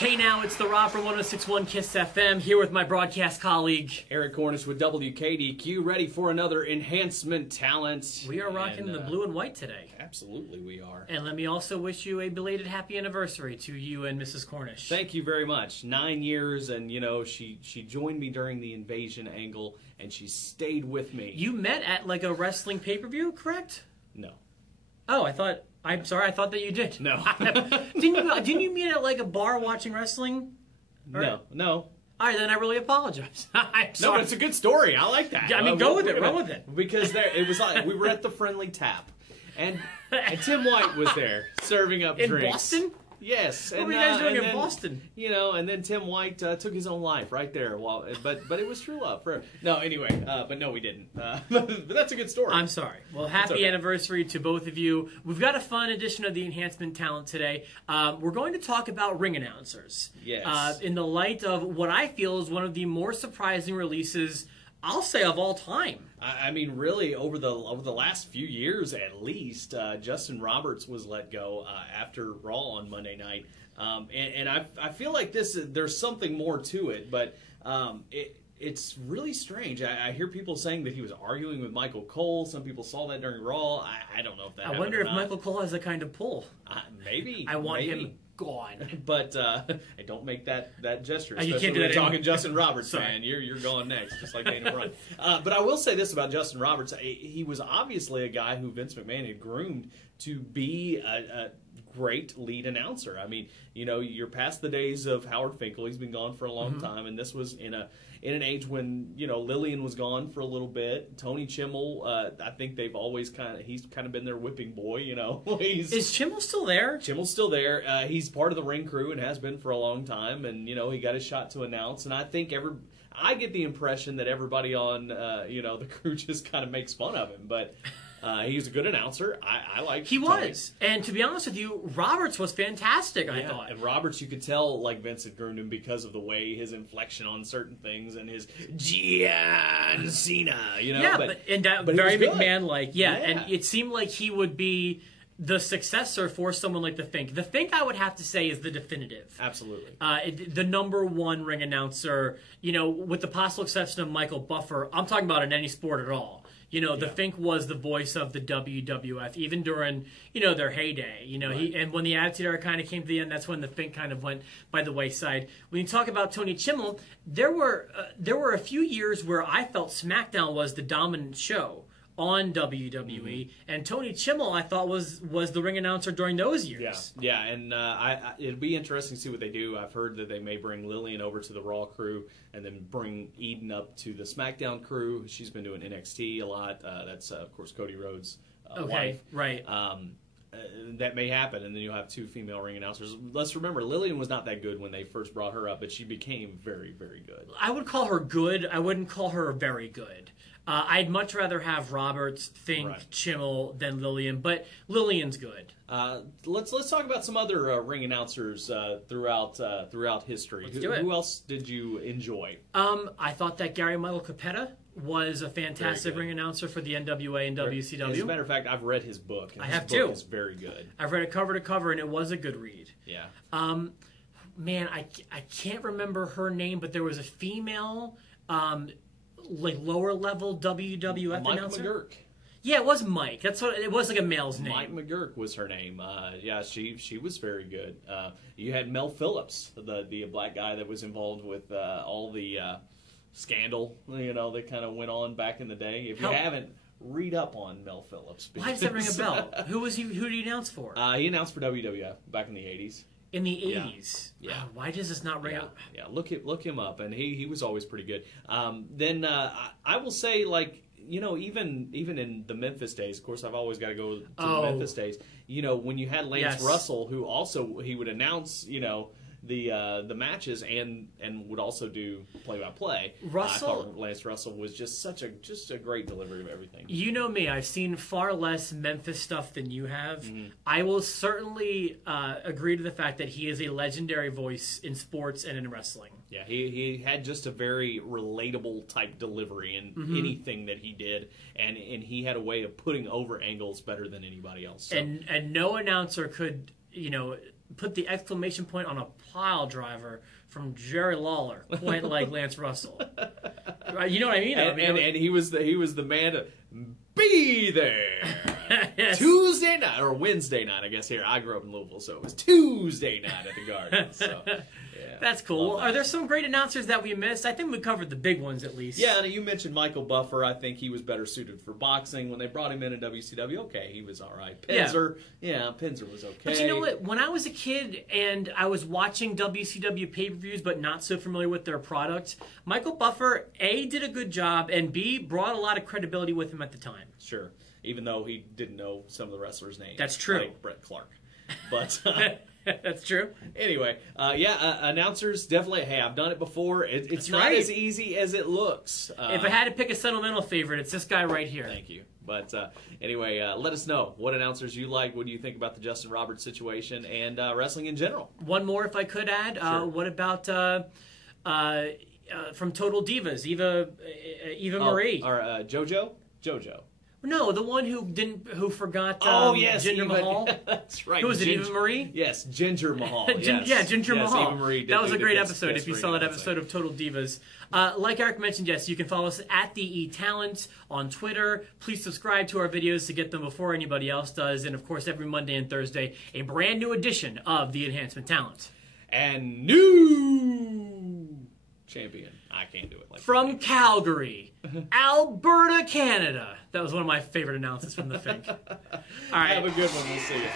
Hey now, it's the Rob from 106.1 KISS FM, here with my broadcast colleague Eric Cornish with WKDQ, ready for another Enhancement Talent. We are rocking the blue and white today. Absolutely we are. And let me also wish you a belated happy anniversary to you and Mrs. Cornish. Thank you very much. 9 years, and you know, she joined me during the invasion angle, and she stayed with me. You met at like a wrestling pay-per-view, correct? No. Oh, I'm sorry, I thought that you did. No. Didn't you meet at like a bar watching wrestling? No. All right, then I really apologize. I'm sorry. No, but it's a good story. I like that. Yeah, I mean, go with it. Run with it. Because it was like we were at the Friendly Tap, and Tim White was there serving up drinks. In Boston? Yes. What were you guys doing in Boston? You know, and then Tim White took his own life right there. But it was true love. No, anyway, but no, we didn't. But that's a good story. I'm sorry. Well, happy anniversary to both of you. We've got a fun edition of the Enhancement Talent today. We're going to talk about ring announcers. Yes. In the light of what I feel is one of the more surprising releases, I'll say, of all time. I mean, really, over the last few years, at least, Justin Roberts was let go after Raw on Monday night, and I feel like there's something more to it, but it's really strange. I hear people saying that he was arguing with Michael Cole. Some people saw that during Raw. I don't know if that. I wonder if Michael Cole has the kind of pull. Maybe. I want him gone. But don't make that gesture. You Especially can't do when that you're talking Justin Roberts, Sorry. man. You're gone next, just like Dana Bryan. But I will say this about Justin Roberts. He was obviously a guy who Vince McMahon had groomed to be a great lead announcer. I mean, you know, you're past the days of Howard Finkel. He's been gone for a long time, and this was in an age when, you know, Lillian was gone for a little bit. Tony Chimmel, I think they've always he's kind of been their whipping boy, you know. Is Chimmel still there? Chimmel's still there. He's part of the ring crew and has been for a long time, and, you know, he got his shot to announce, and I think I get the impression that everybody on, you know, the crew just kind of makes fun of him, but he's a good announcer. I like He was. And to be honest with you, Roberts was fantastic, I thought. And Roberts, you could tell, like, Vince had groomed him because of the way his inflection on certain things and his John Cena, you know. Yeah, but very McMahon-like. Yeah, and it seemed like he would be the successor for someone like The Fink. The Fink, I would have to say, is the definitive. Absolutely. The #1 ring announcer, you know, with the possible exception of Michael Buffer. I'm talking about in any sport at all. You know, The Fink was the voice of the WWF, even during, you know, their heyday. You know, and when the Attitude Era kind of came to the end, that's when The Fink kind of went by the wayside. When you talk about Tony Chimmel, there were a few years where I felt SmackDown was the dominant show on WWE, and Tony Chimmel, I thought, was the ring announcer during those years. Yeah, and it'd be interesting to see what they do. I've heard that they may bring Lillian over to the Raw crew and then bring Eden up to the SmackDown crew. She's been doing NXT a lot. That's, of course, Cody Rhodes' wife. Right. That may happen, and then you'll have 2 female ring announcers. Let's remember, Lillian was not that good when they first brought her up, but she became very, very good. I would call her good. I wouldn't call her very good. I'd much rather have Roberts, Fink, Chimmel than Lillian, but Lillian's good. Let's talk about some other ring announcers throughout history. Let's do it. Who else did you enjoy? I thought that Gary Michael Capetta was a fantastic ring announcer for the NWA and WCW. As a matter of fact, I've read his book. And I his have book too. Is very good. I've read it cover to cover, and it was a good read. Yeah. Man, I can't remember her name, but there was a female, like lower level WWF Mike announcer. McGurk. Yeah, it was Mike. That's what it was, like a male's name. Mike McGurk was her name. Yeah, she was very good. You had Mel Phillips, the black guy that was involved with all the scandal, you know, that kind of went on back in the day. If you haven't, read up on Mel Phillips. Why does that ring a bell? Who was he? Who did he announce for? He announced for WWF back in the 80s. In the 80s? Yeah. Why does this not ring up? Yeah, look him up, and he was always pretty good. Then I will say, like, you know, even in the Memphis days, of course, I've always got to go to the Memphis days. You know, when you had Lance Russell, who also, he would announce, you know, the matches and would also do play-by-play. I thought Lance Russell was just a great delivery of everything. You know me, I've seen far less Memphis stuff than you have. I will certainly agree to the fact that he is a legendary voice in sports and in wrestling. Yeah, he had just a very relatable type delivery in anything that he did, and he had a way of putting over angles better than anybody else. So. And no announcer could, you know, put the exclamation point on a pile driver from Jerry Lawler, quite like Lance Russell. Right? You know what I mean? And he was the man to be there. Yes. Tuesday night or Wednesday night, I guess. Here, I grew up in Louisville, so it was Tuesday night at the Garden. So, yeah, that's cool. that. Are there some great announcers that we missed? I think we covered the big ones at least. Yeah, and you mentioned Michael Buffer. I think he was better suited for boxing when they brought him in WCW. Okay, he was all right. Pinzer, Pinzer was okay. But you know what? When I was a kid and I was watching WCW pay-per-views but not so familiar with their product, Michael Buffer, A, did a good job, and B, brought a lot of credibility with him at the time. Sure. Even though he didn't know some of the wrestlers' names. That's true. Like Brett Clark. But that's true. Anyway, announcers definitely. Hey, I've done it before. It's not right. as easy as it looks. If I had to pick a sentimental favorite, it's this guy right here. Thank you. But anyway, let us know what announcers you like. What do you think about the Justin Roberts situation and wrestling in general? One more, if I could add. Sure. What about from Total Divas, Eva Marie, or JoJo. No, the one who forgot yes, Jinder Mahal. That's right. Who was it, Eva Marie? Yes, Ginger Mahal. Ginger Mahal. Eva Marie that was a great best, episode. If you saw that episode of Total Divas. Like Eric mentioned, yes, you can follow us at the eTalent on Twitter. Please subscribe to our videos to get them before anybody else does. And, of course, every Monday and Thursday, a brand new edition of the Enhancement Talent. And new champion. I can't do it like from Calgary, Alberta, Canada. That was one of my favorite announcements from the Fink. All right. Have a good one. We'll see you.